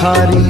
भिखारी।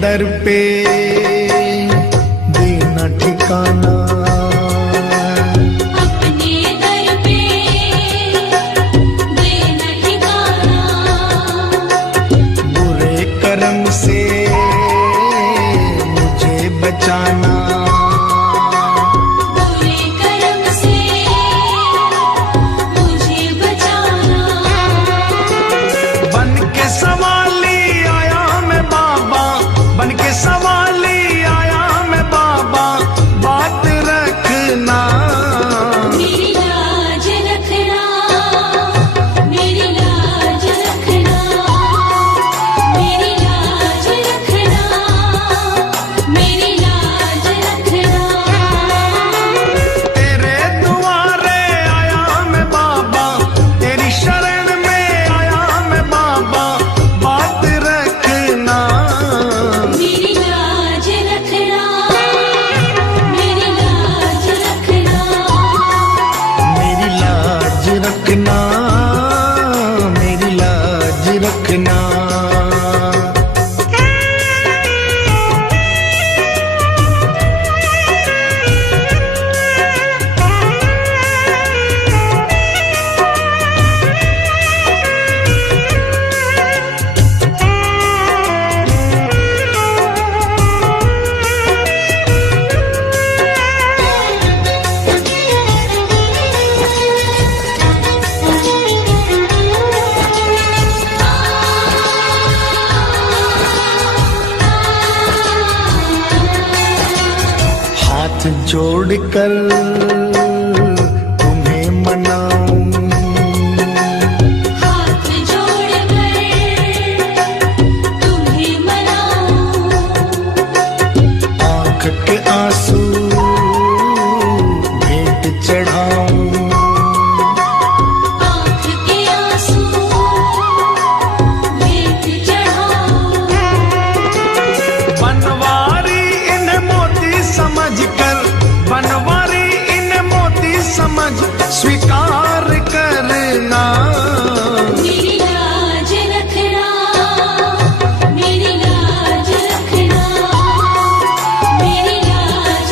दर पे देना ठिकाना, अपने दर पे देना ठिकाना, बुरे कर्म से मुझे बचाना, बुरे कर्म से मुझे बचाना। बन के सवाली आया मैं बाबा, बन के सवाली आया मैं बाबा, बात रखना, मेरी लाज रखना, मेरी लाज रखना, मेरी लाज रखना, मेरी लाज रखना। तेरे दुआरे आया मैं बाबा, तेरी शरण में आया मैं बाबा, बात रखना, मेरी लाज रखना, मेरी लाज रखना, मेरी लाज रखना, मेरी लाज रखना। हाथ जोड़कर तुम्हें मनाऊं, हाथ जोड़कर तुम्हें मनाऊं, आँख के आंसू भेंट चढ़ाऊं, आँख के आंसू भेंट चढ़ाऊं। बनवारी इन्हें मोती समझकर, बनवारी इन्हें मोती समझ स्वीकार करना, मेरी लाज रखना, मेरी लाज रखना, मेरी लाज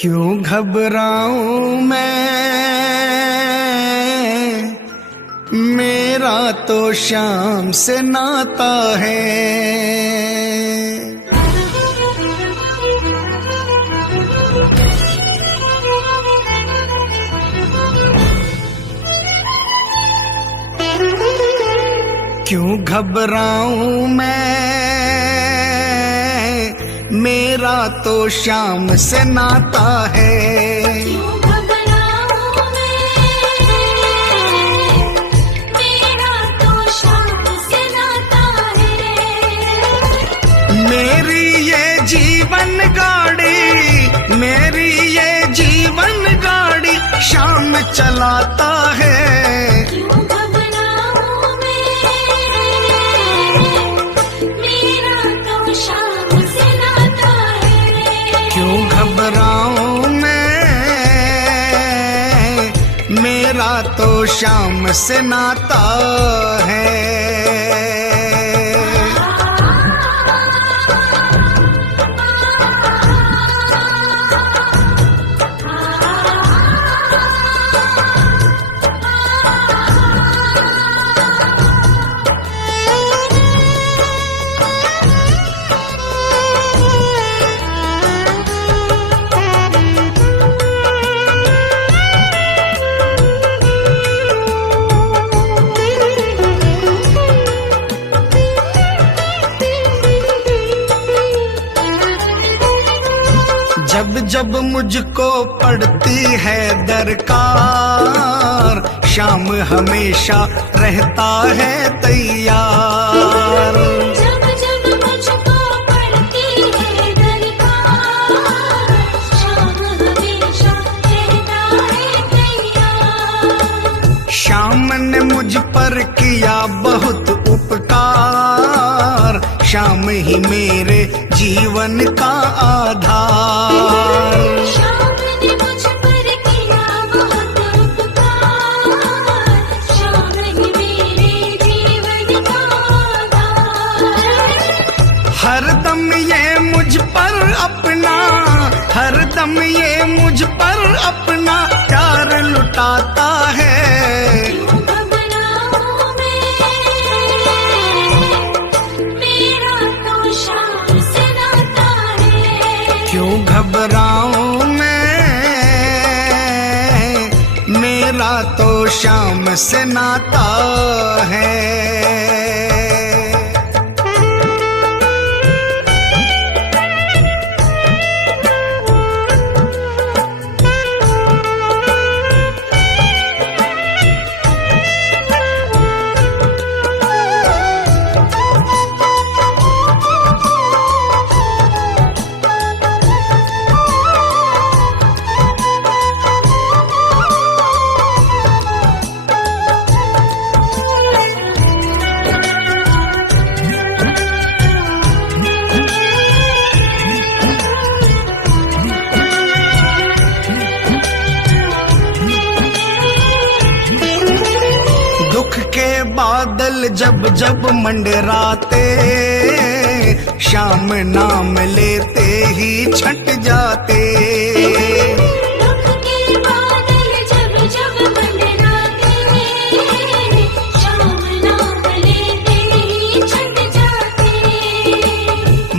क्यों घबराऊं मैं, मेरा तो शाम से नाता है। क्यों घबराऊं मैं, मेरा तो शाम से नाता है। क्यों घबराऊं मैं, मेरा तो शाम से नाता है। मेरी ये जीवन गाड़ी, मेरी ये जीवन गाड़ी शाम चलाता है। क्यों घबराऊं मैं, मेरा तो शाम से नाता है। क्यों घबराऊं मैं, मेरा तो शाम से नाता है। जब जब मुझको पड़ती है दरकार, शाम हमेशा रहता है तैयार। जब जब मुझको पड़ती है दरकार, शाम हमेशा रहता है तैयार। शाम ने मुझ पर किया बहुत उपकार, शाम ही मेरे जीवन का आधार। शाम ने मुझ पर किया बहुत उपकार, शाम ही मेरे जीवन का आधार। हरदम ये मुझ पर अपना, हरदम ये मुझ पर अपना प्यार लुटाता है। क्यों घबराऊं मैं, मेरा तो शाम से नाता है। क्यों घबराऊं मैं, मेरा तो शाम से नाता है। दुख के बादल जब जब मंडराते, शाम नाम लेते ही छट जाते। दुख के बादल जब जब मंडराते, शाम नाम लेते ही छट जाते।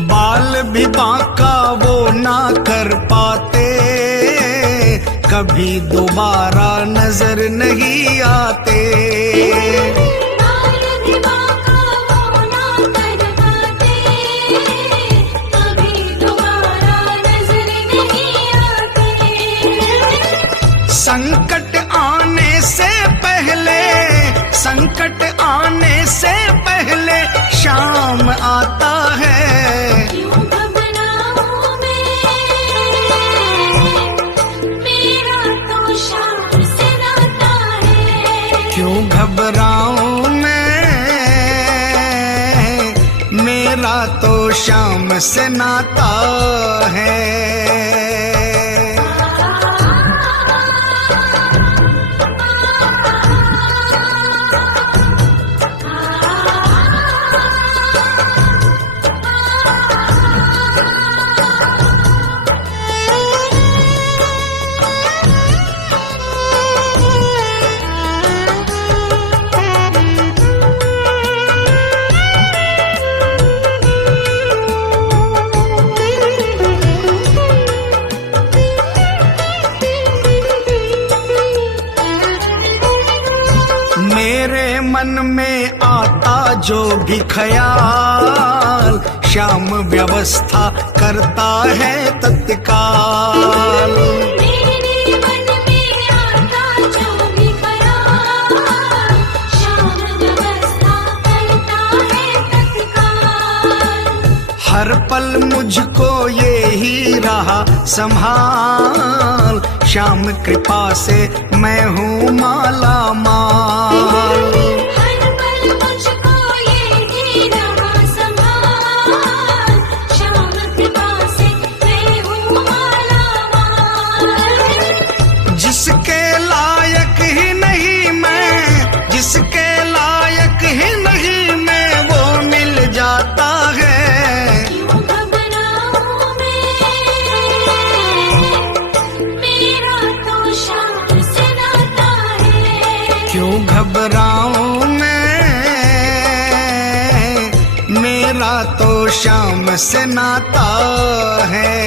बाल भी बांका वो ना कर पाते, कभी दोबारा नजर नहीं आते। बाल भी बांका वो ना कर पाते, कभी दोबारा नजर नहीं आते। संकट आने से पहले, संकट आने से पहले शाम आता है। क्यों घबराऊं मैं, मेरा तो शाम से नाता है। क्यों घबराऊं मैं, मेरा तो शाम से नाता है। मन में आता जो भी ख्याल, श्याम व्यवस्था करता है तत्काल। मेरे मन में आता जो भी ख्याल, श्याम व्यवस्था करता है तत्काल। हर पल मुझको ये ही रहा संभाल, श्याम कृपा से मैं हूँ माला माल। हर पल मुझको ये ही रहा संभाल, श्याम कृपा से मैं हूँ माला माल। जिसके लायक ही नहीं मैं, जिसके लायक ही नहीं मैं, वो मिल जाता है। क्यों घबराऊं मैं, मेरा तो श्याम से नाता है। क्यों घबराऊं मैं, मेरा तो श्याम से नाता है।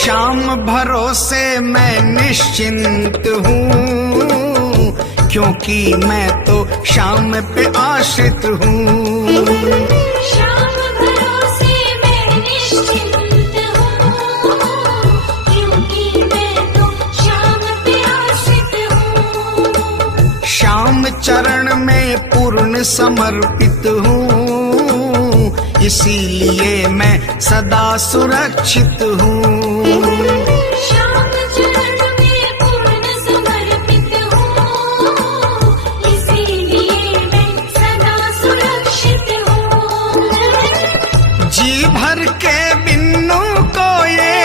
श्याम भरोसे मैं निश्चिंत हूँ, क्योंकि मैं तो श्याम पे आश्रित हूँ। श्याम भरोसे मैं निश्चिंत हूँ, क्योंकि मैं तो श्याम पे आश्रित हूँ। श्याम चरण में पूर्ण समर्पित हूँ, इसीलिए मैं सदा सुरक्षित हूँ। श्याम चरण में पूर्ण समर्पित हूँ, इसीलिए मैं सदा सुरक्षित हूँ। जी भर के बिन्नू को ये,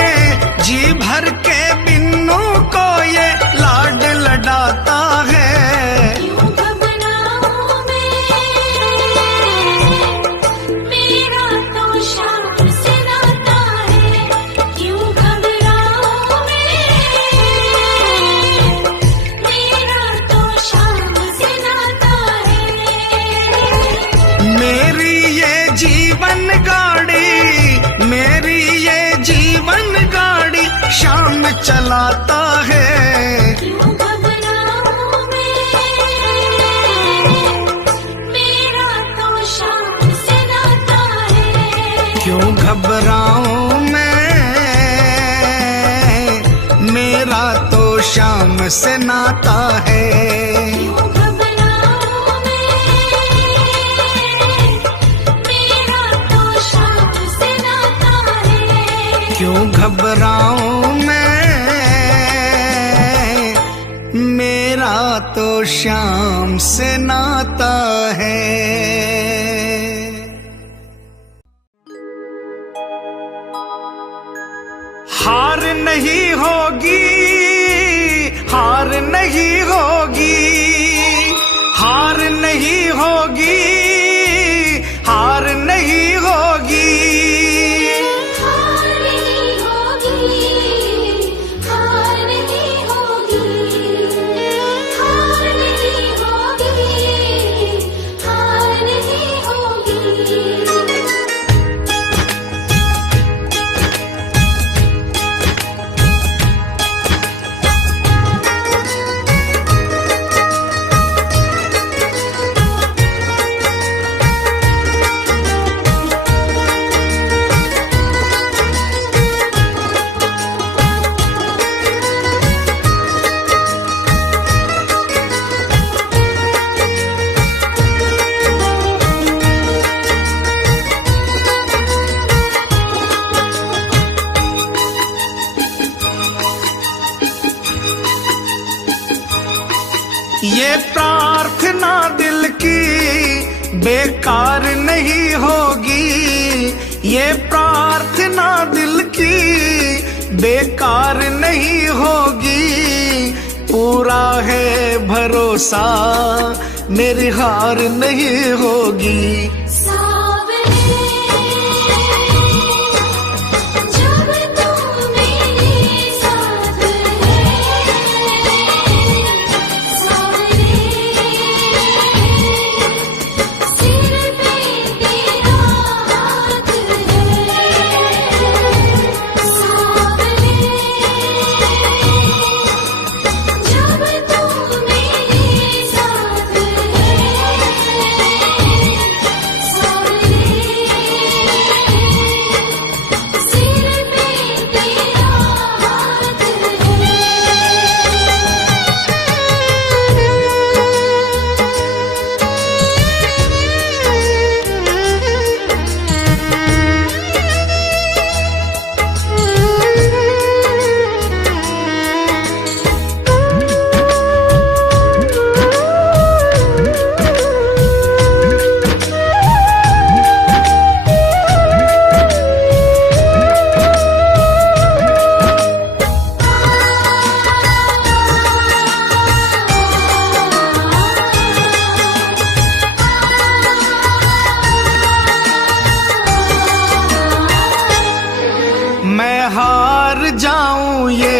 जी भर के बिन्नू को ये लाड लडाता है। क्यों घबराऊं मैं, मेरा तो श्याम से नाता है। क्यों घबराऊं मैं, मेरा तो श्याम से नाता है। मेरी ये जीवन गाड़ी, मेरी ये जीवन गाड़ी श्याम चलाता है। क्यों घबराऊं मैं, मेरा तो श्याम से नाता है। क्यों घबराऊं मैं, मेरा तो श्याम से नाता है। क्यों घबराऊं मैं, मेरा तो श्याम से नाता है। क्यों घबराऊं मैं, मेरा तो श्याम से नाता है। हार नहीं होगी, हार नहीं होगी, हार नहीं होगी, हार नहीं होगी। हार नहीं होगी, हार नहीं होगी, हार नहीं होगी, हार नहीं होगी। ये प्रार्थना दिल की बेकार नहीं होगी, ये प्रार्थना दिल की बेकार नहीं होगी। पूरा है भरोसा, मेरी हार नहीं होगी। सावरे जब तू मेरे साथ है, सावरे सिर पे तेरा हाथ है, सावरे जब तू मेरे साथ है, सावरे सिर पे तेरा हाथ है। मैं हार जाऊं ये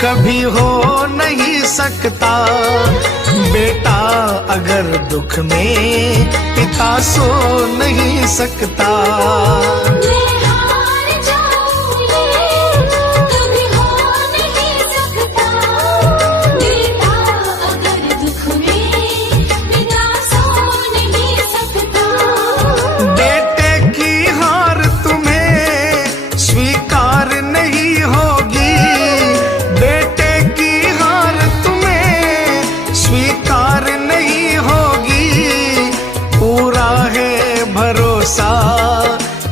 कभी हो नहीं सकता। बेटा अगर दुख में पिता सो नहीं सकता। मैं हार जाऊं ये कभी हो नहीं सकता। बेटा अगर दुख में पिता सो नहीं सकता। बेटे की हार तुम्हें स्वीकार नहीं होगी। बेटे की हार तुम्हें स्वीकार नहीं होगी। पूरा है भरोसा,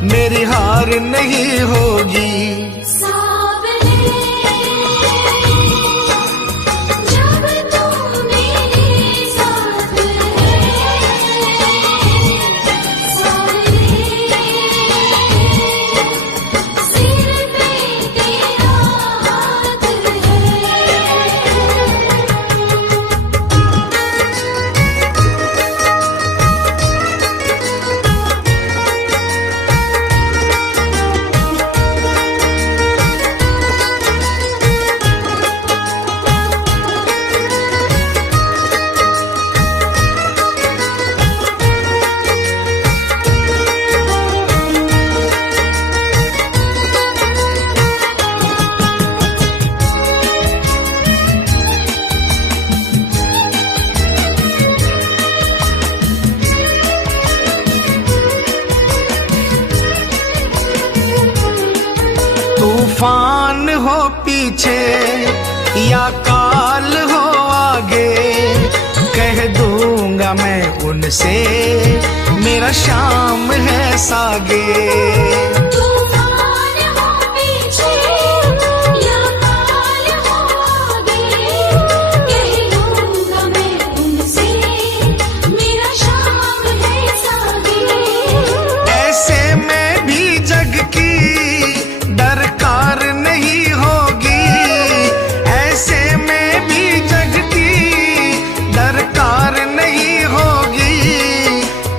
मेरी हार नहीं होगी। सावरे जब तू मेरे साथ है, सावरे सिर पे तेरा हाथ है। तूफान हो पीछे या काल हो आगे, कह दूंगा मैं उनसे मेरा शाम है सागे। तूफान हो पीछे या काल हो आगे, कह दूंगा मैं उनसे मेरा शाम है सागे। ऐसे में भी जग की दरकार नहीं होगी। ऐसे में भी जग की दरकार नहीं होगी।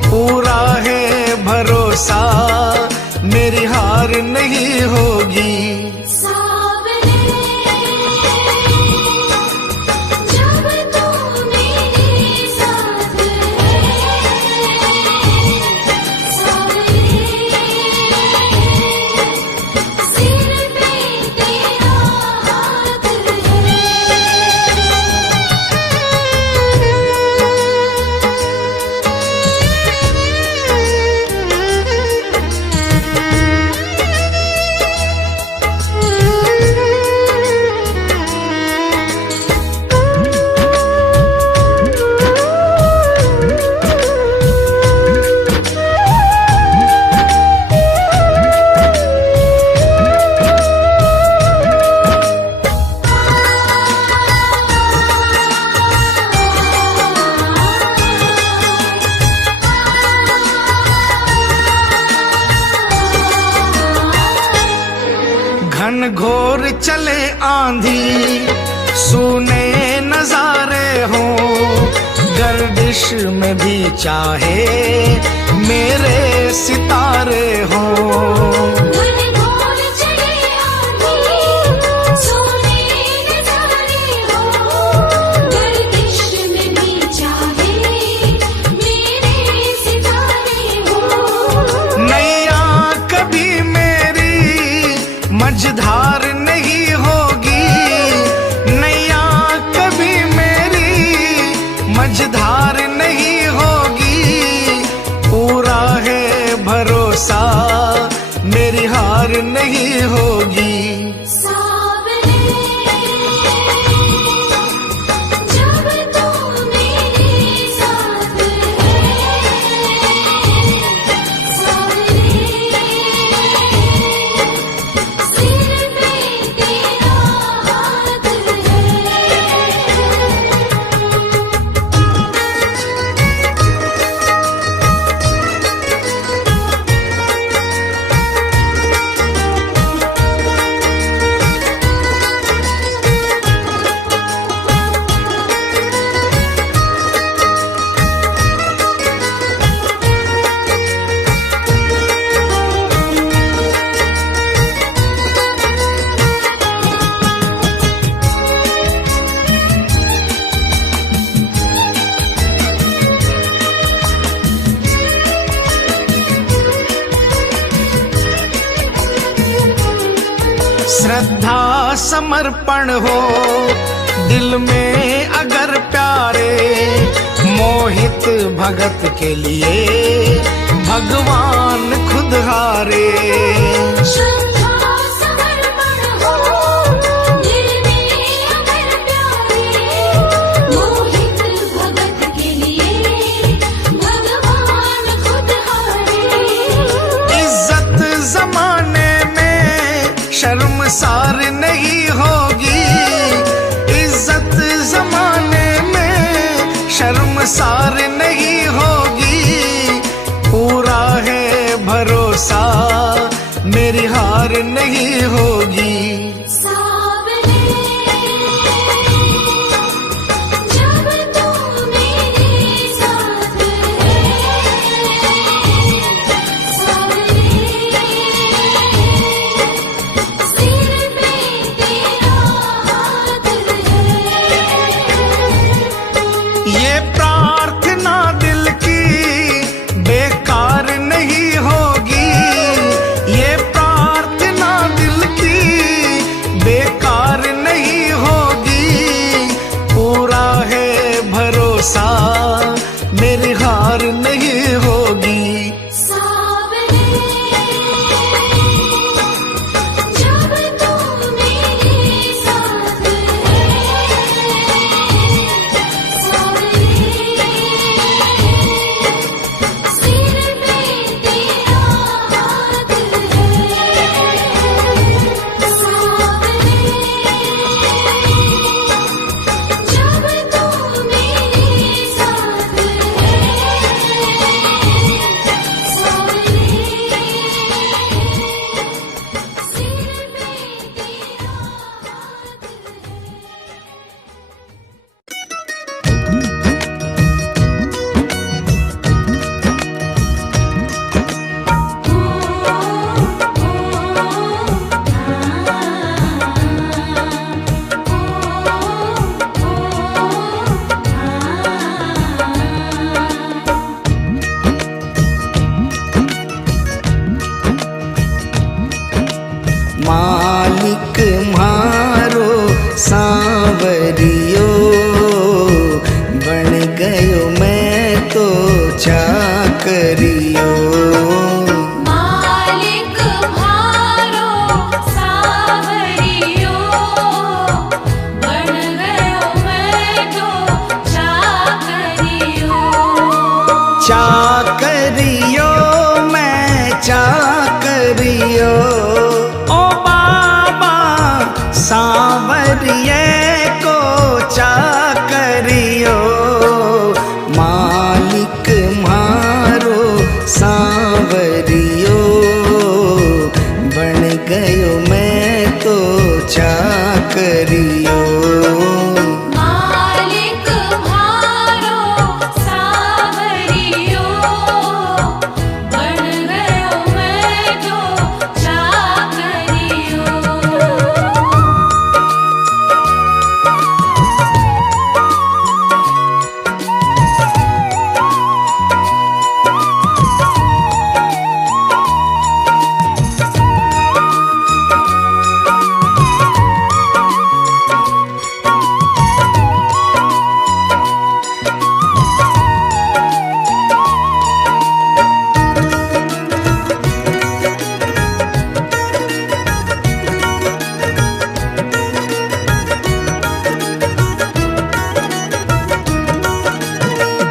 पूरा है भरोसा, मेरी हार आंधी सुने नजारे हो, गर्दिश में भी चाहे मेरे सितारे हो। घनघोर चढ़े आंधी सोने नजारे हो, गर्दिश में भी चाहे मेरे सितारे हो। नैया कभी मेरी मझधार नहीं होगी, नैया कभी मेरी मझधार नहीं होगी, पूरा है भरोसा मेरी हार नहीं होगी। सावरे जब तू मेरे साथ है, सावरे सिर पे तेरा हाथ है। श्रद्धा समर्पण हो दिल में अगर प्यारे, मोहित भगत के लिए भगवान खुद हारे। श्रद्धा समर्पण हो दिल में अगर प्यारे, मोहित भगत के लिए भगवान खुद हारे। इज्जत जमाने में शर्मसार नहीं होगी, इज्जत जमाने में शर्मसार नहीं होगी, पूरा है भरोसा मेरी हार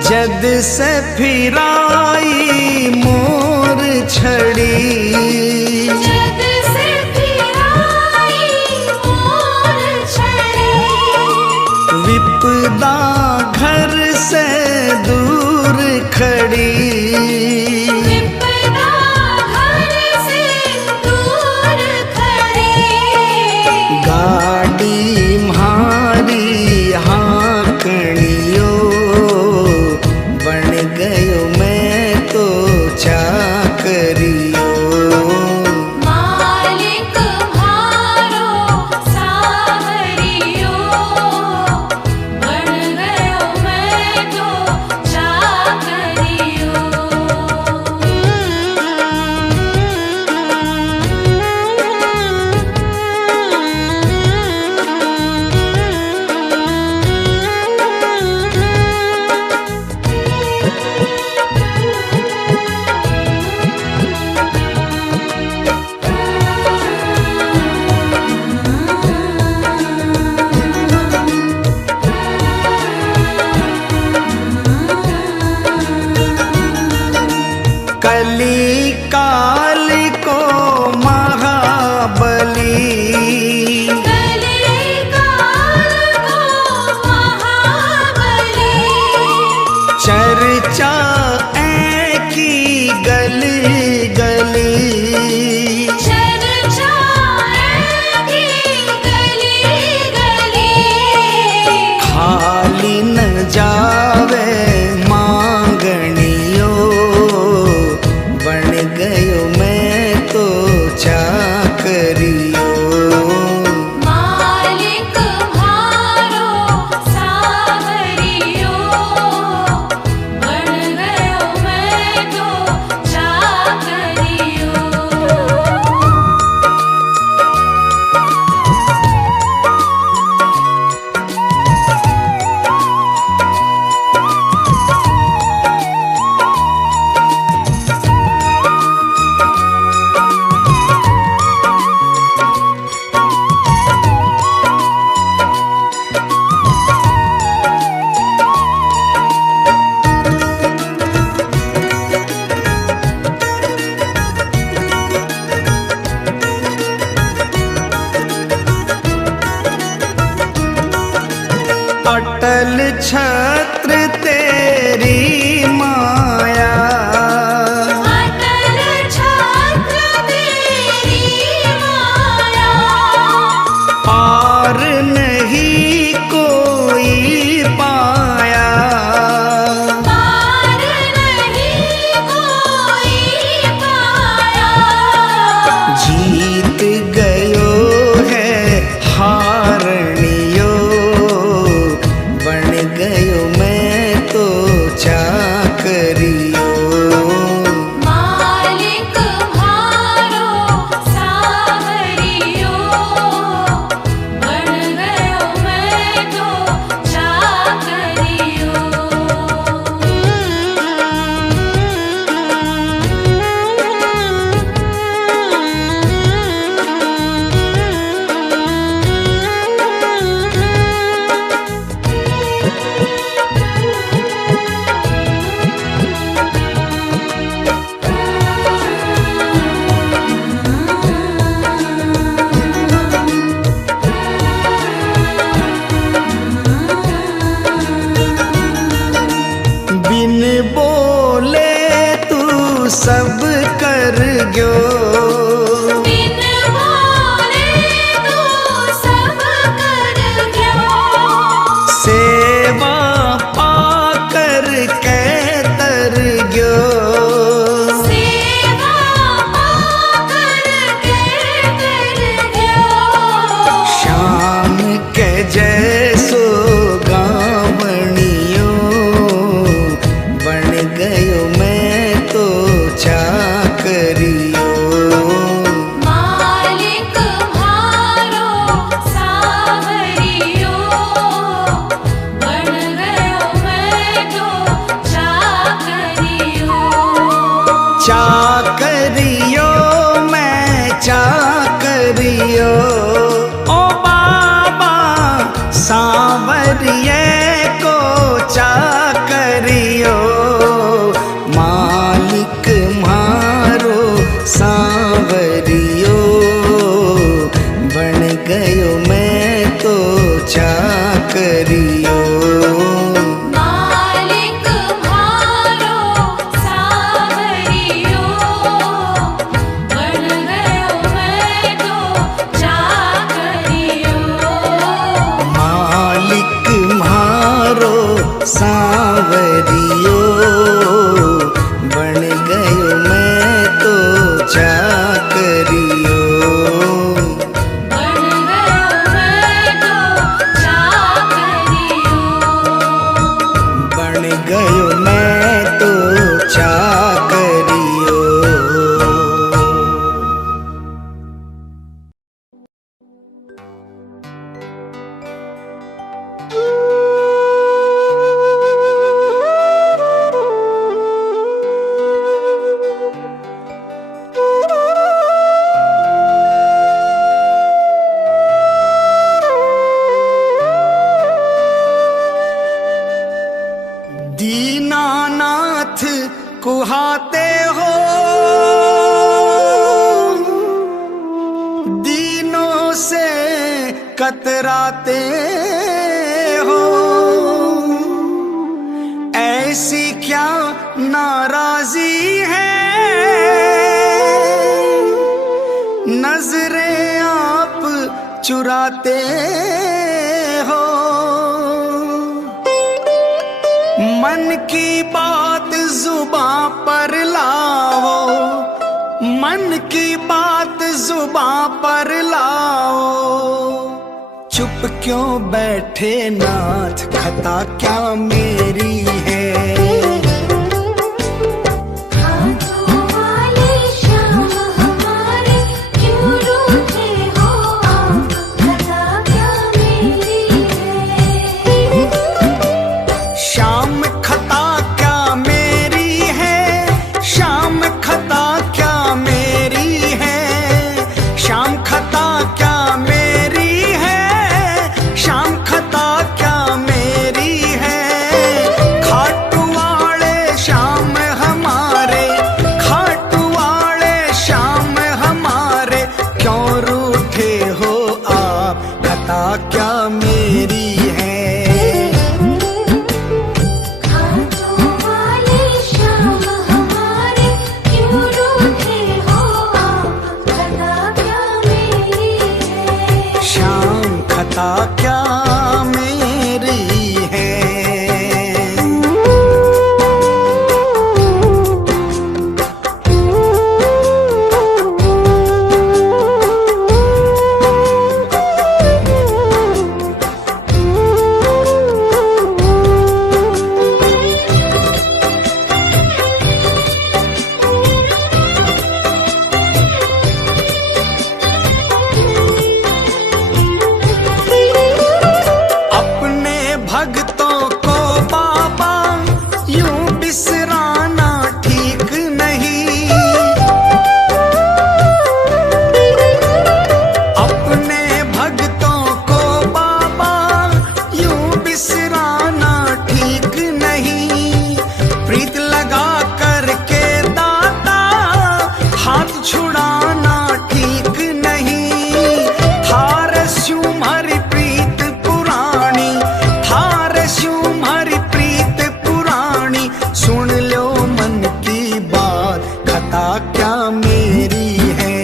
जद से फिराई मोर छड़ी, जद से फिराई मोर छड़ी, विपदा घर से दूर खड़ी, विपदा घर से दूर खड़ी, गाड़ी म्हारी हाँकड़ियो, बन गयो मैं तो चाकरियो। मालिक म्हारो सावरियो, बन गयो मैं तो चाकरियो। कली काल को महाबली, कली काल को महाबली, चर्चा ऐ की गली गली, चर्चा की गली गली, खाली न जावे मांगनियो, बन गयो मैं तो चाकरियो। मालिक म्हारो सावरियो, बन गयो मैं तो चाकरियो। अटल छत्र तेरी माया, अटल छत्र तेरी माया, पार नहीं कोई पाया, पार नहीं कोई पाया, जीत गयो है हारनियो, बन गयो मैं तो चाकरी। करियो। मालिक म्हारो सावरियो, बन गयो मैं तो चाकरियो। मालिक म्हारो सांवरियो, बन गयो मैं तो चाकरियो। बन गयो मैं तो चाकरियो। बन गयो मैं तो चाकरियो। दीनानाथ कुहाते हो, दीनों से कतराते हो। ऐसी क्या नाराजी है, नजरें आप चुराते हो। मन की बात जुबां पर लाओ, मन की बात जुबां पर लाओ। चुप क्यों बैठे नाथ, खता क्या मेरी है। हाथों वाले श्याम हमारे, क्यों रूठे हो आप, खता क्या मेरी है। शाम खता क्या मेरी है, शाम खता क्या मेरी है। शाम खता क्या मेरी है, शाम खता क्या मेरी है। खाटू वाले श्याम हमारे, खाटू वाले श्याम हमारे, क्यों रूठे हो आप, खता क्या मेरी है। हाथों वाले श्याम हमारे, क्यों रूठे हो आप, खता क्या मेरी है। शाम खता क्या मेरी है। अपने भक्तों को बाबा यूं बिसराना ठीक नहीं। अपने भक्तों को बाबा यूं बिसराना ठीक नहीं। प्रीत लगा करके दाता हाथ छुड़ाना ठीक नहीं। थार स्यूं हरि प्रीत पुरानी, थार स्यूं हरि प्रीत पुरानी। सुन लो मन की बात, खता क्या मेरी है।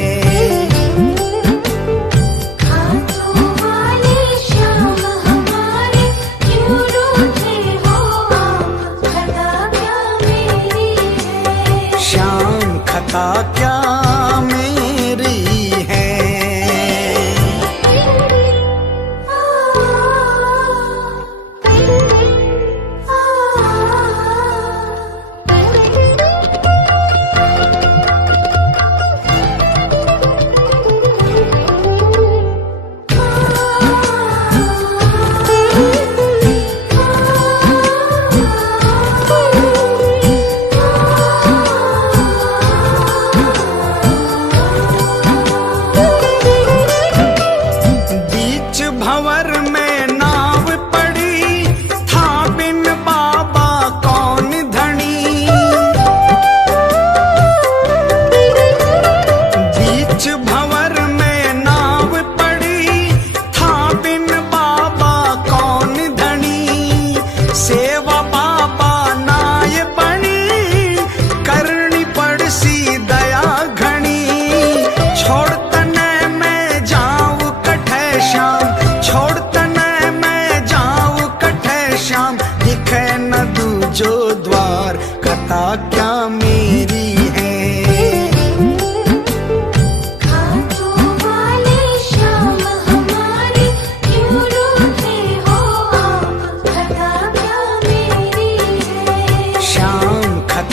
हाथों वाले श्याम हमारे, क्यों रूठे हो आप, खता क्या मेरी है। शाम खता क्या मेरी है।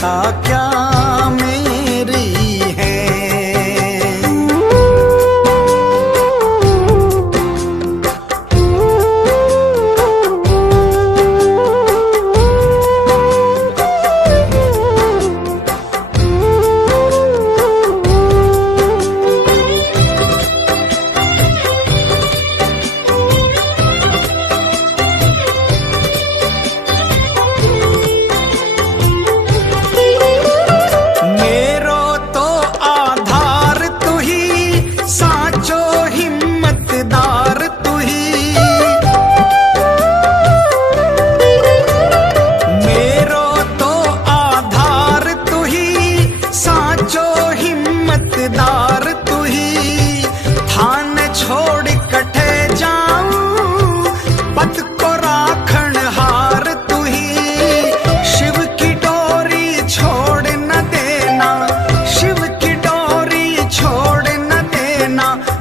खता क्या मेरी है।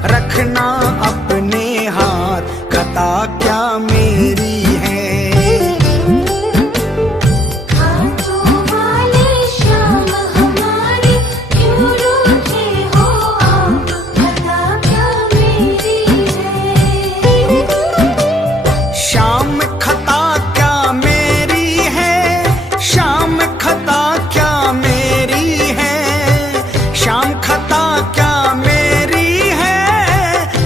रखना अपने हाथ, खता क्या मेरी है। खाटू वाले श्याम हमारे क्यों रूठे हो आप, खता क्या मेरी है। श्याम खता क्या मेरी है, श्याम खता क्या मेरी है, श्याम खता क्या मेरी है,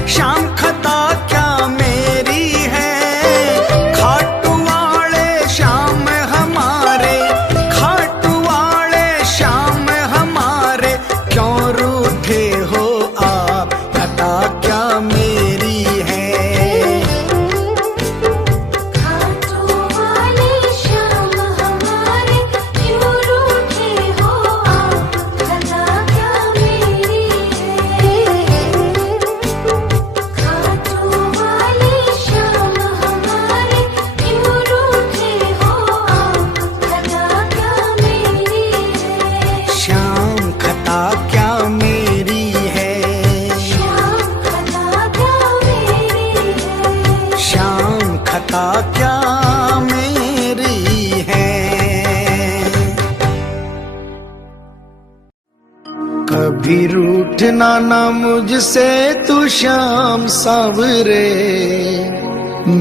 श्याम खता क्या मेरी है। खाटू वाले श्याम हमारे, खाटू वाले श्याम हमारे क्यों रूठे हो आप, खता क्या मेरी है। खाटू वाले श्याम हमारे क्यों रूठे हो आप, खता क्या मेरी है। खाटू वाले श्याम हमारे क्यों रूठे हो आप, खता क्या मेरी है। श्याम खता क्या मेरी है, श्याम खता क्या मेरी है। श्याम खता क्या मेरी है। कभी रूठना ना मुझसे तू श्याम सावरे,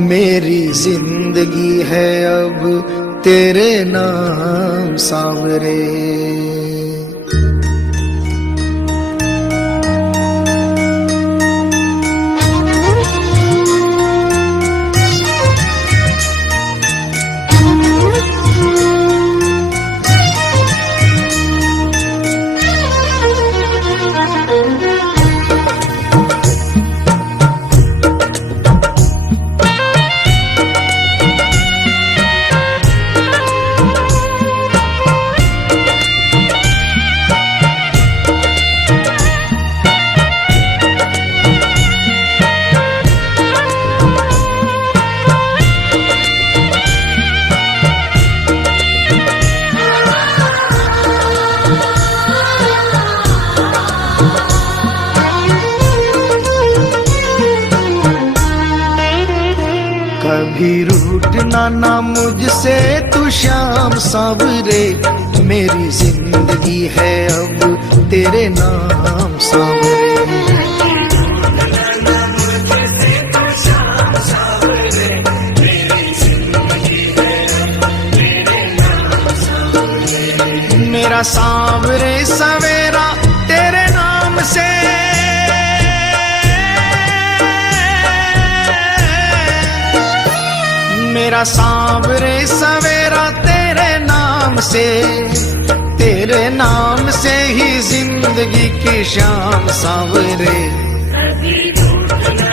मेरी जिंदगी है अब तेरे नाम सावरे। कभी रूठना ना मुझसे तू श्याम सावरे, मेरी जिंदगी है अब तेरे नाम सावरे। मेरा सांवरे सवेरा तेरे नाम से, मेरा सांवरे सवेरा तेरे नाम से, तेरे नाम से ही जिंदगी की शाम सांवरे। कभी रूठना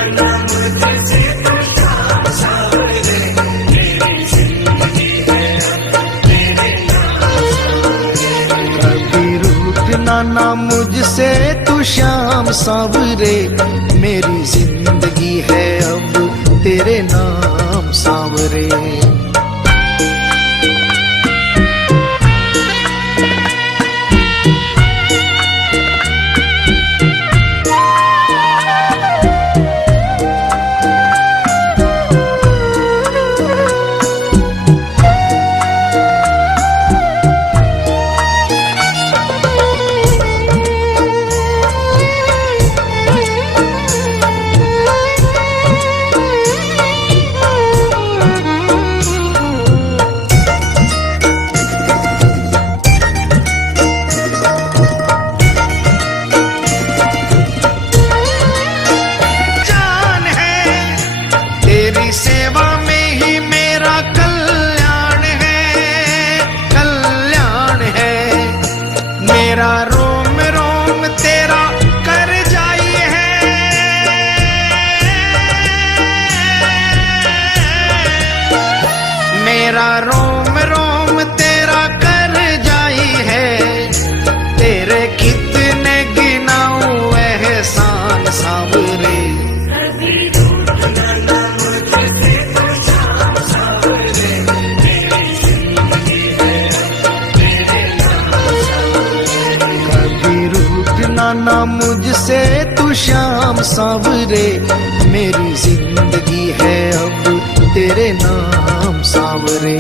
ना मुझसे तू श्याम सांवरे, मेरी जिंदगी है अब तेरे नाम सांवरे। मेरा रोम रोम तेरा कर जाई है, तेरे कितने गिनाऊं एहसान सांवरे। कभी रूठना ना मुझसे तू श्याम सांवरे, मेरी जिंदगी है अब तेरे नाम सांवरे।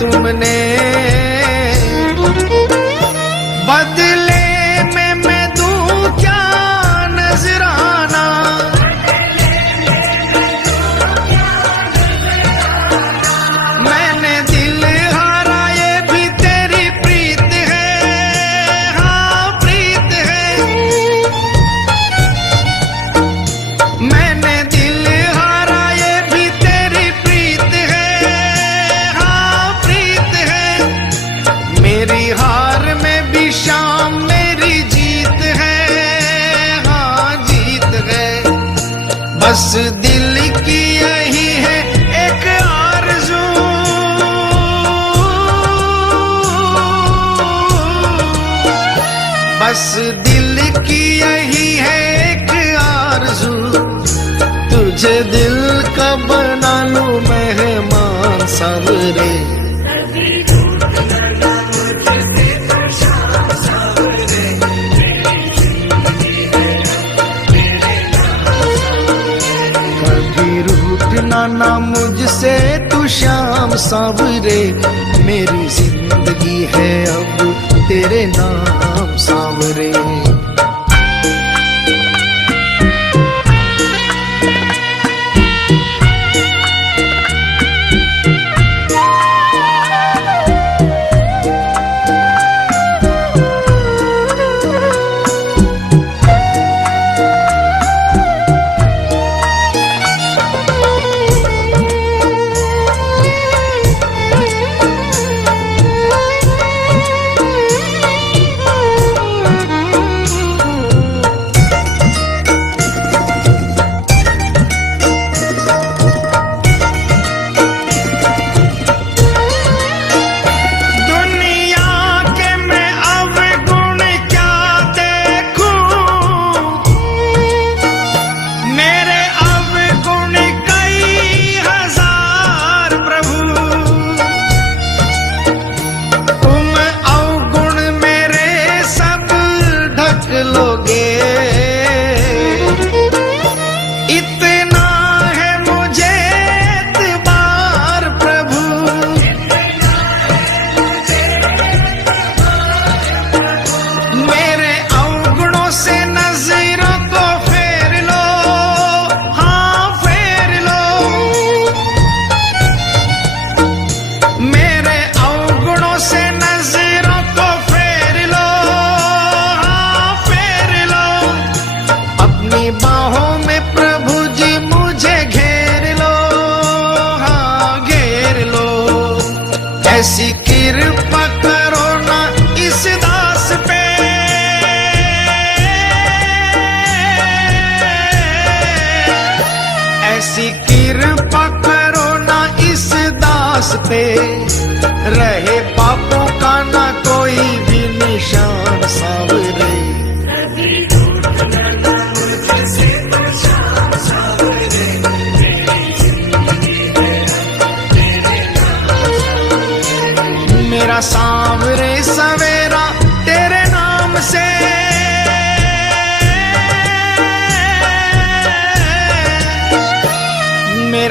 तुमने बदले में मैं दूं क्या नजराना, मैंने दिल हारा ये भी तेरी प्रीत है, हाँ प्रीत है। मैंने दिल हारा ये भी तेरी प्रीत है, मेरी हार में भी शाम मेरी जीत है, हाँ जीत है। बस दिल की यही है एक आरज़ू, बस दिल की यही है एक आरज़ू, तुझे दिल का बना लूं मेहमान सांवरे। ना मुझसे तू श्याम सांवरे, मेरी जिंदगी है अब तेरे नाम सांवरे।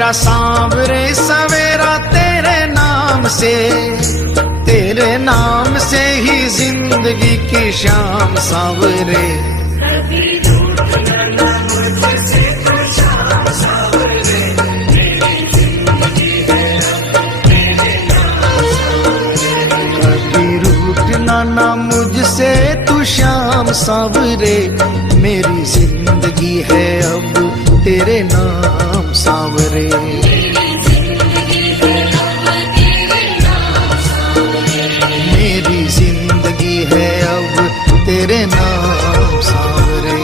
मेरा सांवरे सवेरा तेरे नाम से ही जिंदगी की शाम सांवरे। कभी रूठना ना मुझसे तू शाम सांवरे, मेरी जिंदगी है अब तेरे नाम सांवरे। मेरी जिंदगी है अब तेरे नाम सांवरे।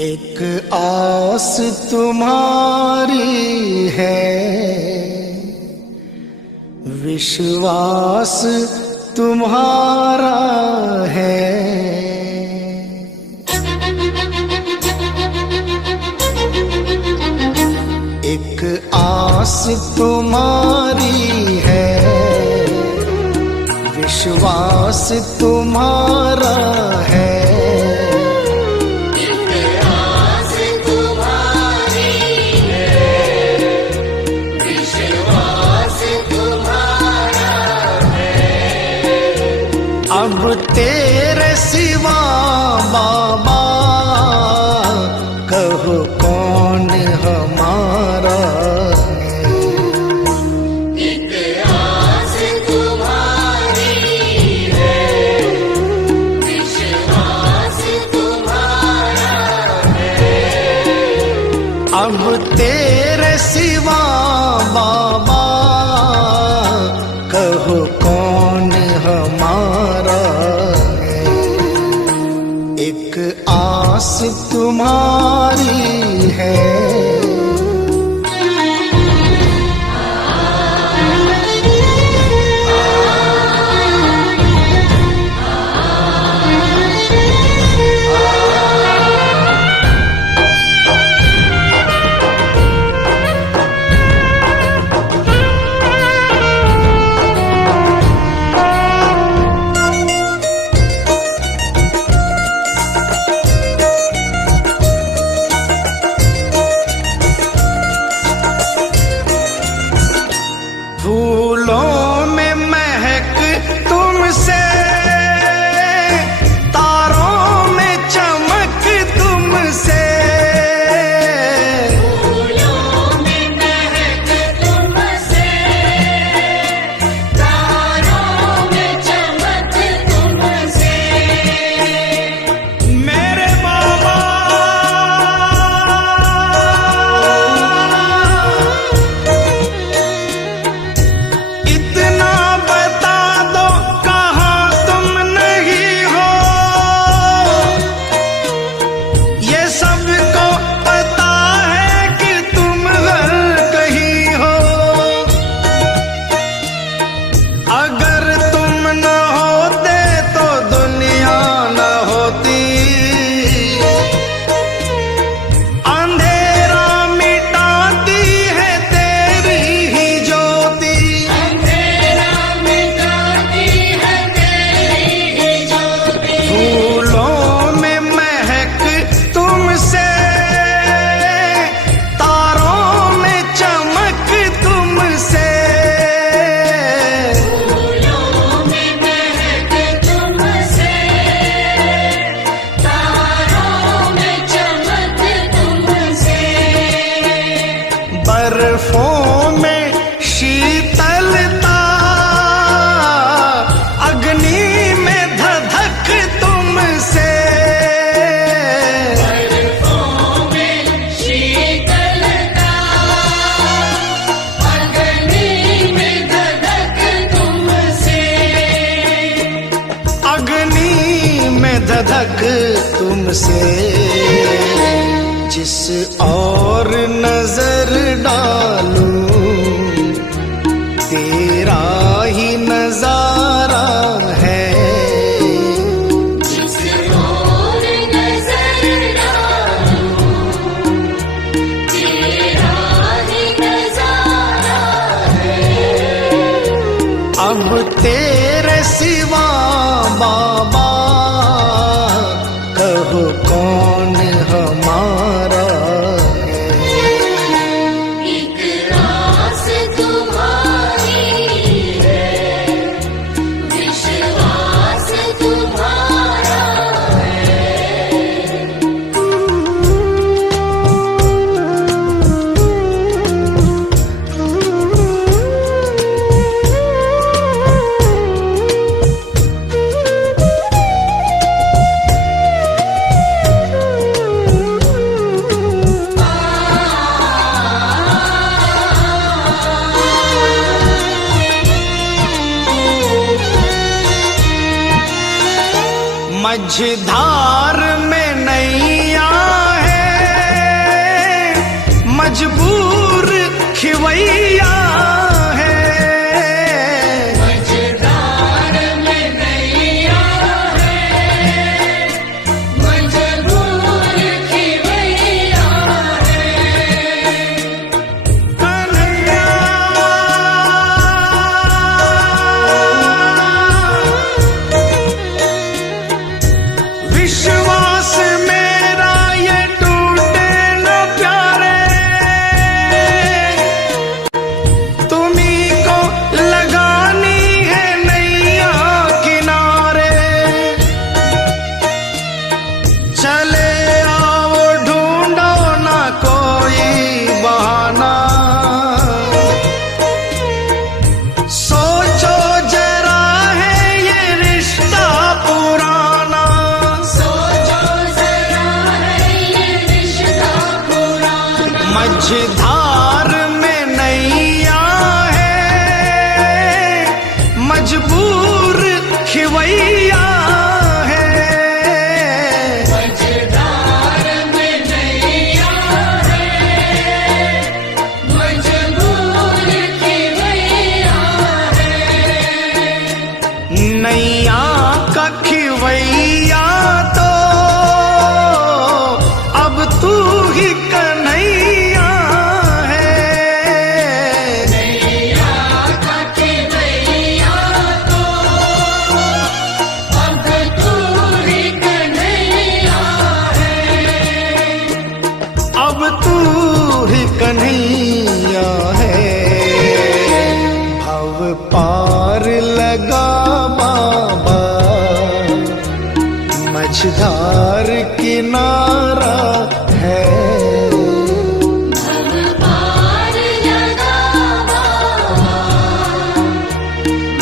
एक आस तुम्हारी है, विश्वास तुम्हारा है। एक आस तुम्हारी है, विश्वास तुम्हारा है। अब तेरे सिवा बाबा कहो कौन हमारा है। एक आस तुम्हारी है, विश्वास तुम्हारा है। अब तेरे सिवा बाबा कहो कौन हमारा है। एक आस तुम्हारी है। फूलों में महक तुमसे, तारों में चमक तुमसे। फूलों में महक तुमसे, तारों में चमक तुमसे। मेरे बाबा इतना बता दो कहाँ तुम नहीं हो, ये सबको पता है कि तुम हर कहीं हो। अगर तुम न होते तो दुनिया न होती, अंधेरा मिटाती है तेरी ही ज्योति। अंधेरा मिटाती है तेरी ही ज्योति। फूलों में महक तुमसे, तारों में चमक तुमसे। फूलों में महक तुमसे, तारों में चमक तुमसे। बर्फों में शीतलता, अग्नि में धधक तुमसे। बर्फों में शीतलता, अग्नि में धधक तुमसे। अग्नि में धधक तुमसे। जिस और नजर डालूं तेरा ही नजारा है। जिस ओर नजर डालूं, तेरा ही नजारा है। अब तेरे मझधार में नैया है, मजबूर खिवैया है। मझधार में नैया है, मजबूर खिवैया है। कन्हैया विश्वास मेरा ये टूटे न प्यारे, तुम्ही को लगानी है नैया किनारे। चले आओ ढूंढो ना कोई बहाना, सोचो जरा है ये रिश्ता पुराना। सोचो जरा है ये रिश्ता पुराना। मझधार में नैया है, मजबूर खिवैया है। मझधार में नैया है, मजबूर खिवैया है। नैया का खिवैया तो अब तू ही कन्हैया है। नैया का खिवैया तो अब तू ही कन्हैया है। अब तू ही कन्हैया है। भव पार लगा बाबा, मझधार किनारा है। भव पार लगा बाबा,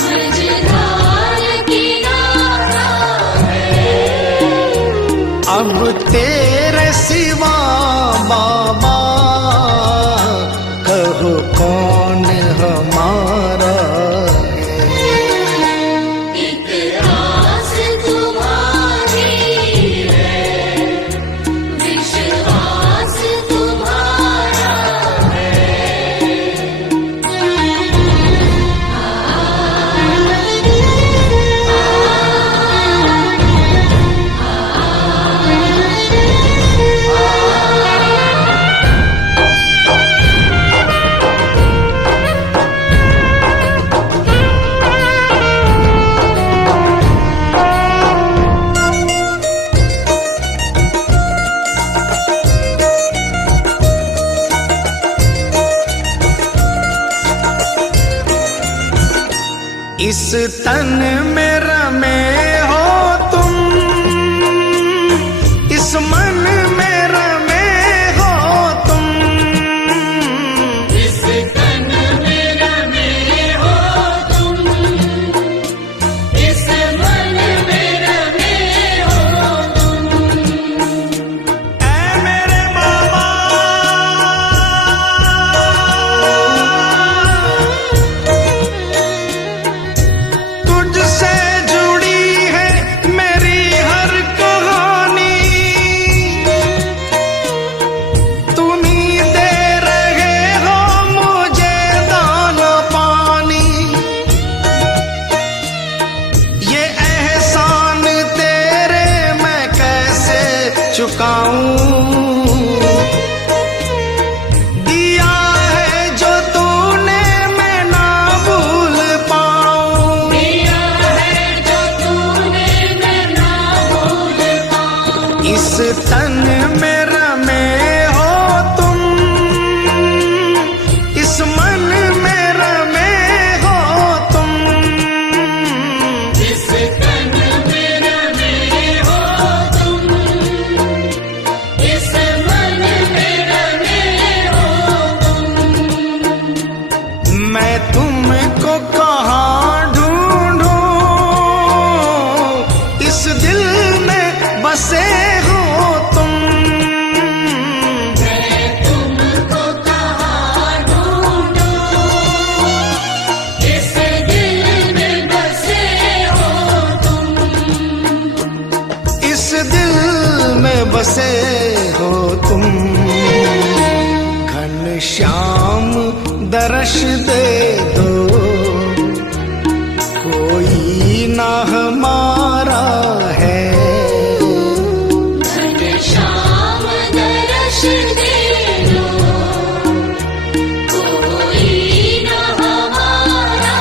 मझधार किनारा है। अब तेरे सिवा बाबा, कहो कौन हमारा है। एक आस तुम्हारी है, विश्वास तुम्हारा इस तन में रमे हो तुम, इस मन में रमे हो तुम। इस तन में रमे हो तुम, इस मन में रमे हो तुम। ऐ मेरे बाबा, तुझसे दर्श दे दो, कोई ना हमारा है। घनश्याम दर्श दे दो, कोई न हमारा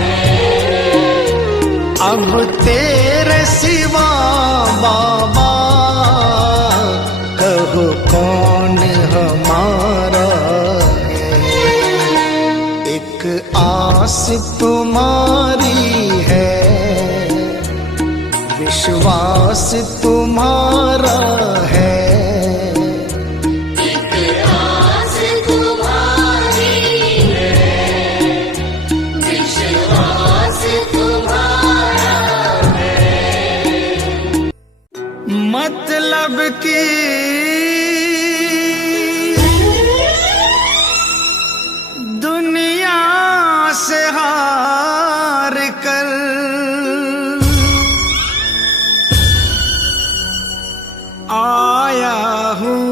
है। अब तेरे सिवा बाबा कहो कौन हमारा है। एक आस तुम्हारी है, विश्वास तुम्हारा है। एक आस तुम्हारी है, विश्वास तुम्हारा है। मतलब की दुनिया से हार कर आया हूँ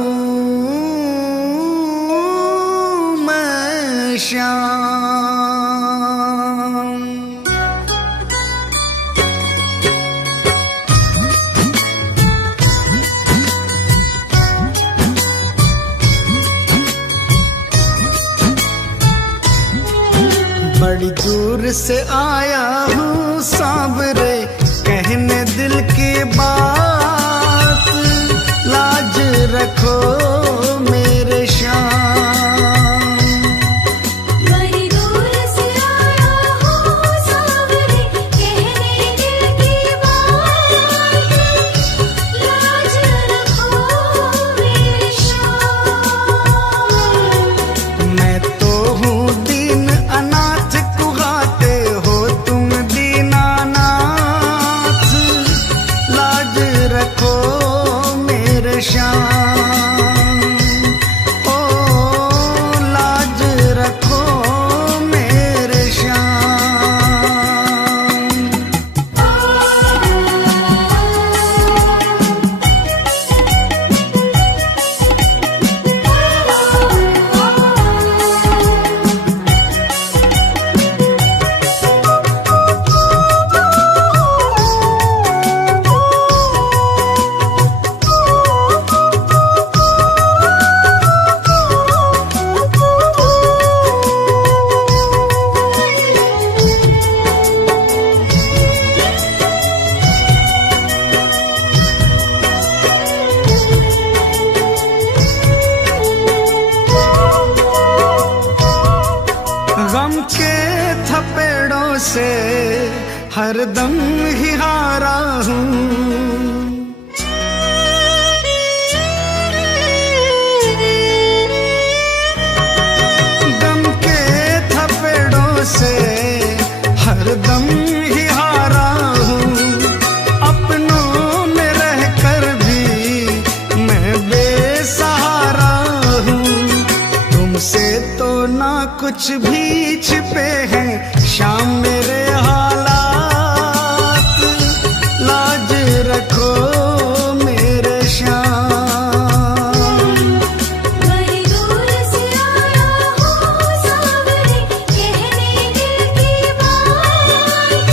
मैं श्याम। बड़ी दूर से आया हूँ सांवरे, कहने दिल की बात, लाज रखो मेरे श्याम। बड़ी दूर से आया हूँ सांवरे, कहने दिल की बात, लाज रखो मेरे श्याम। मैं तो हूँ दीन अनाथ, कुहाते हो तुम दीनानाथ, लाज रखो मेरे श्याम। ओ लाज रखो मेरे श्याम। गम के थपेड़ों से हरदम ही हारा हूँ। गम के थपेड़ों से हरदम ही हारा हूँ। अपनों में रहकर भी मैं बेसहारा हूँ। तुमसे तो ना कुछ भी छिपे हैं शाम मेरे हालात, लाज रखो मेरे श्याम। बड़ी दूर से आया हूँ सांवरे, कहने दिल की बात,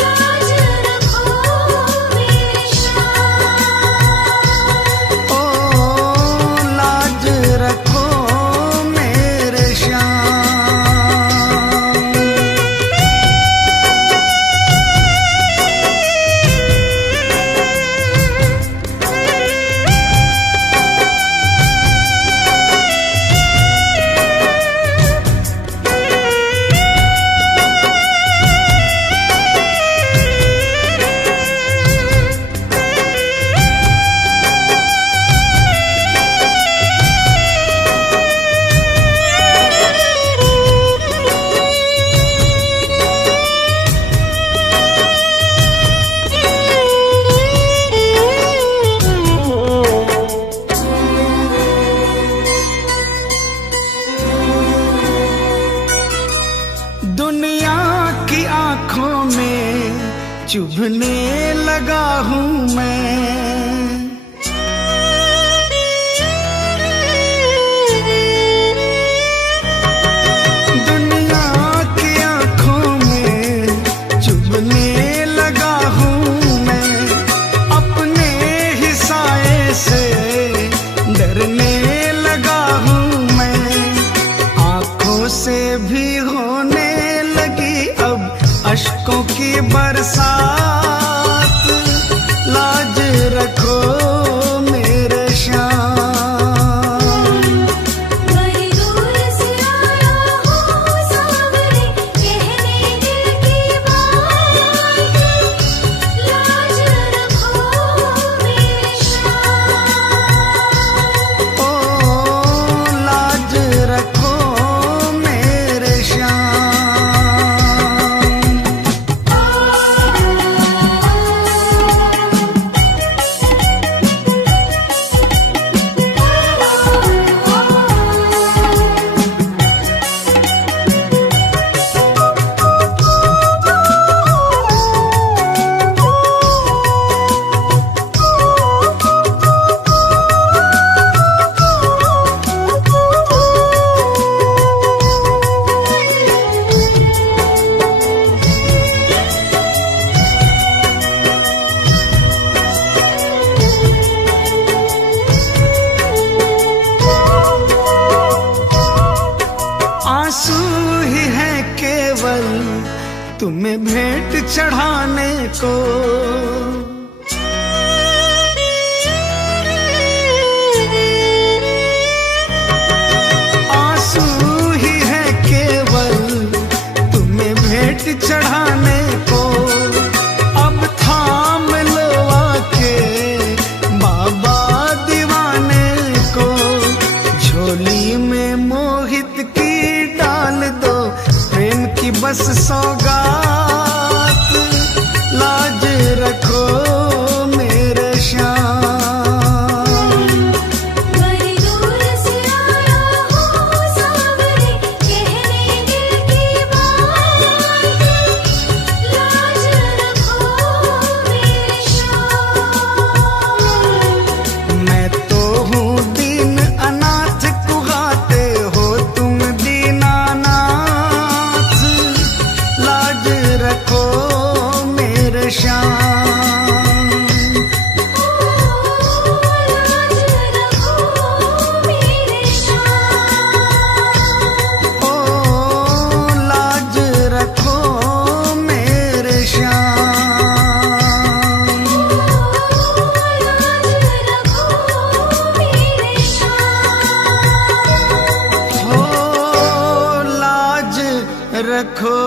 लाज रखो मेरे श्याम। ओ लाज रखो मेरे श्याम। दुनिया की आंखों में चुभने लगा हूँ मैं। साथ, लाज रखो मेरे श्याम। बड़ी दूर से आया हूँ सावरे, कहने दिल की बात, लाज रखो मेरे श्याम। ओ लाज रखो मेरे श्याम। आंसू ही है केवल तुम्हें भेंट चढ़ाने को, आंसू ही है केवल तुम्हें भेंट चढ़ाने को। अब थाम लो आके बाबा दीवाने को, झोली में मोहित की डाल दो प्रेम की बस सौगात, लाज रखो मेरे श्याम। बड़ी दूर से आया हूँ सावरे, कहने दिल की बात, लाज रखो मेरे श्याम। मैं तो हूँ दीन अनाथ, कुहाते हो तुम दीनानाथ, लाज रखो मेरे श्याम। लाज रखो मेरे श्याम। ओ लाज रखो मेरे श्याम। लाज रखो मेरे श्याम। हो लाज रखो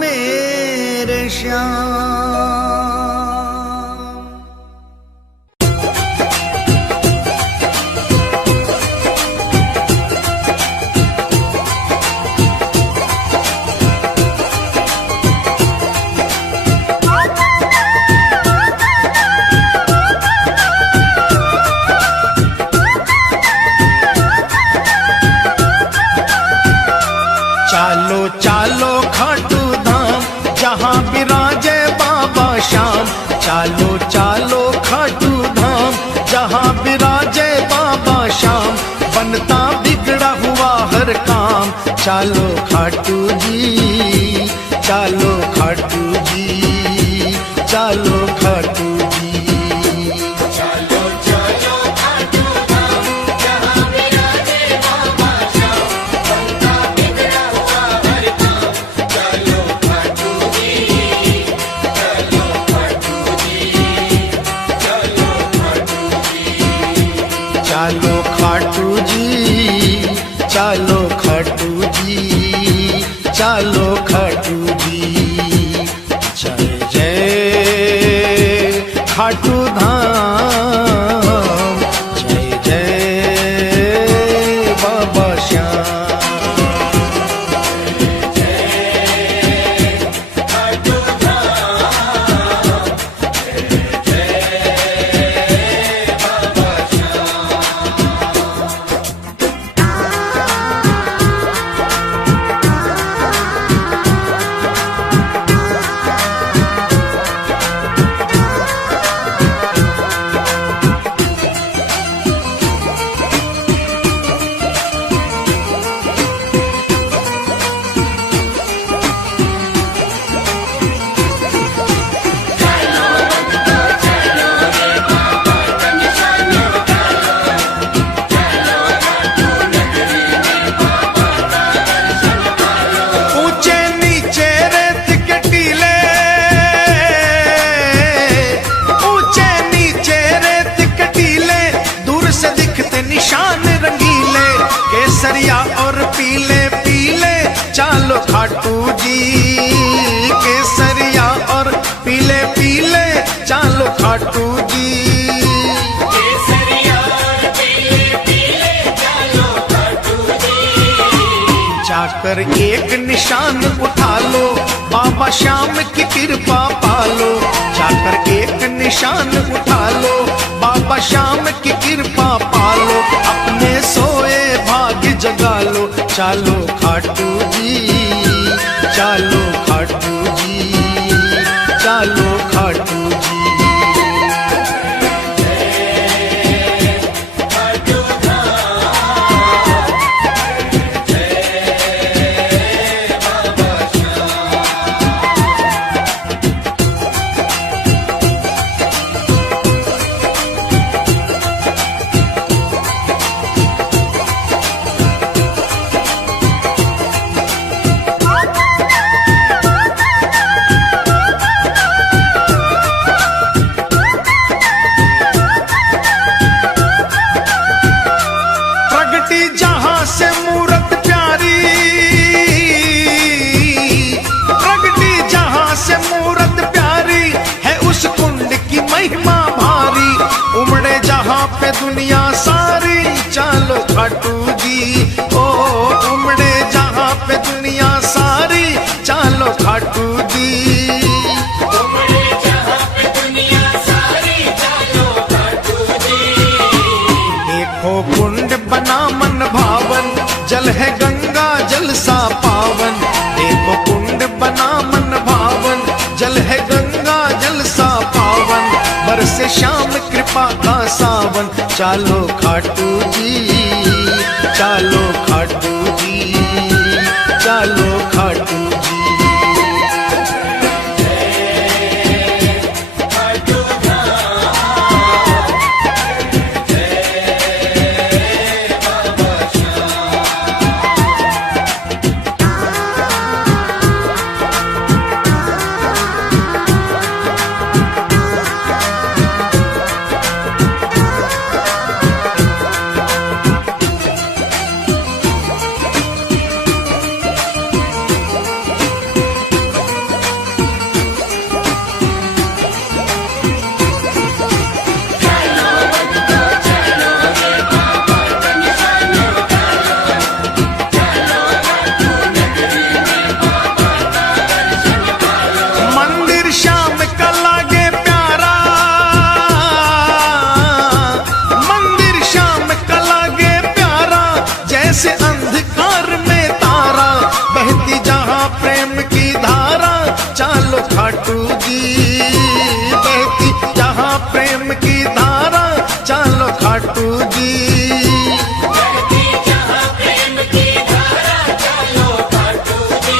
मेरे श्याम। चालो चालो खाटू धाम, जहाँ विराजे बाबा श्याम। चालो चालो खाटू धाम, जहाँ विराजे बाबा श्याम। बनता बिगड़ा हुआ हर काम, चालो खाटू जी, चालो खाटू जी, चालो खाटू जी। चालो खाटू जी, चालो खाटू जी, चालो खाटू जी। जय जय खाटू धाम, जय जय बाबा श्याम। निशान रंगीले, केसरिया और पीले पीले चालो खाटू जी। केसरिया और पीले पीले चालो खाटू जी। केसरिया और पीले पीले चालो खाटू जी। जाकर एक निशान उठा लो, बाबा श्याम की कृपा पालो। जाकर एक निशान उठा लो, बाबा श्याम की कृपा पालो। अपने सोए भाग्य जगा लो, चालो खाटू जी, चालो खाटू जी, चालो खाटू जी। प्रगटी जहां से मूरत प्यारी, प्रगटी जहां से मूरत प्यारी है, उस कुंड की महिमा भारी। उमड़े जहां पे दुनिया सारी, चालो खाटू जी। ओ उमड़े जहां पे दुनिया सारी, चालो खाटू जी। उमड़े जहां पे दुनिया सारी, चालो खाटू जी। देखो कुंड बना मन भावन, जल है गंगा जल सा पावन। देखो कुंड बना मन भावन, जल है गंगा जल सा पावन। बरसे श्याम कृपा का सावन, चालो खाटू जी, चालो खाटू जी, चालो खाटू जी। मंदिर श्याम का लागे प्यारा, मंदिर श्याम का लागे प्यारा, जैसे अंधकार में तारा। बहती जहां प्रेम की धारा, चालो खाटू जी। बहती जहां प्रेम की धारा, चालो खाटू जी। बहती जहां प्रेम की धारा, चालो खाटू जी।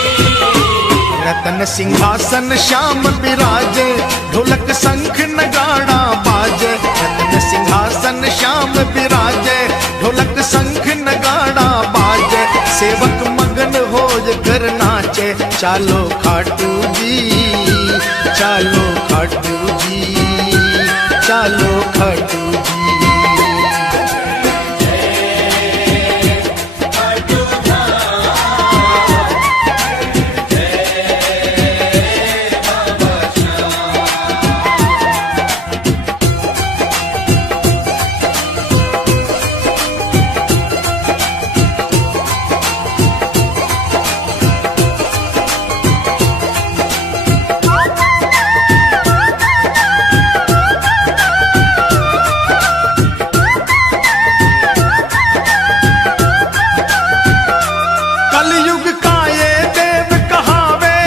रतन सिंहासन श्याम विराजे, ढोलक शंख नगाड़ा बाजे। रतन सिंहासन श्याम विराजे, ढोलक शंख नगाड़ा बाजे। सेवक मगन हो कर नाचे, चालो खाटू जी, चालो खाटू जी, चालो खाटू जी। कलयुग का ये देव कहावे,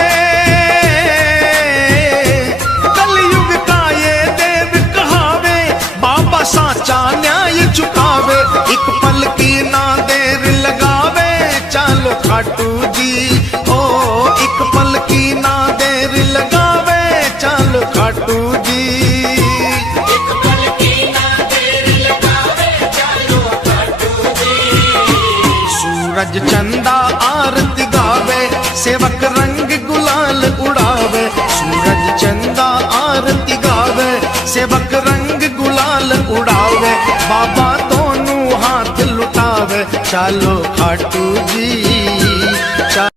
कलयुग का ये देव कहावे। बाबा साचा न्याय चुकावे, एक पल की ना देर लगावे, चालो खाटू जी। ओ एक पल की ना देर लगावे, चालो खाटू जी। एक पल की ना देर लगावे, चालो खाटू जी। सूरज चंदा आरती गावे, सेवक रंग गुलाल उड़ावे। सूरज चंदा आरती गावे, सेवक रंग गुलाल उड़ावे। बाबा दोनों हाथ चालो खाटू जी।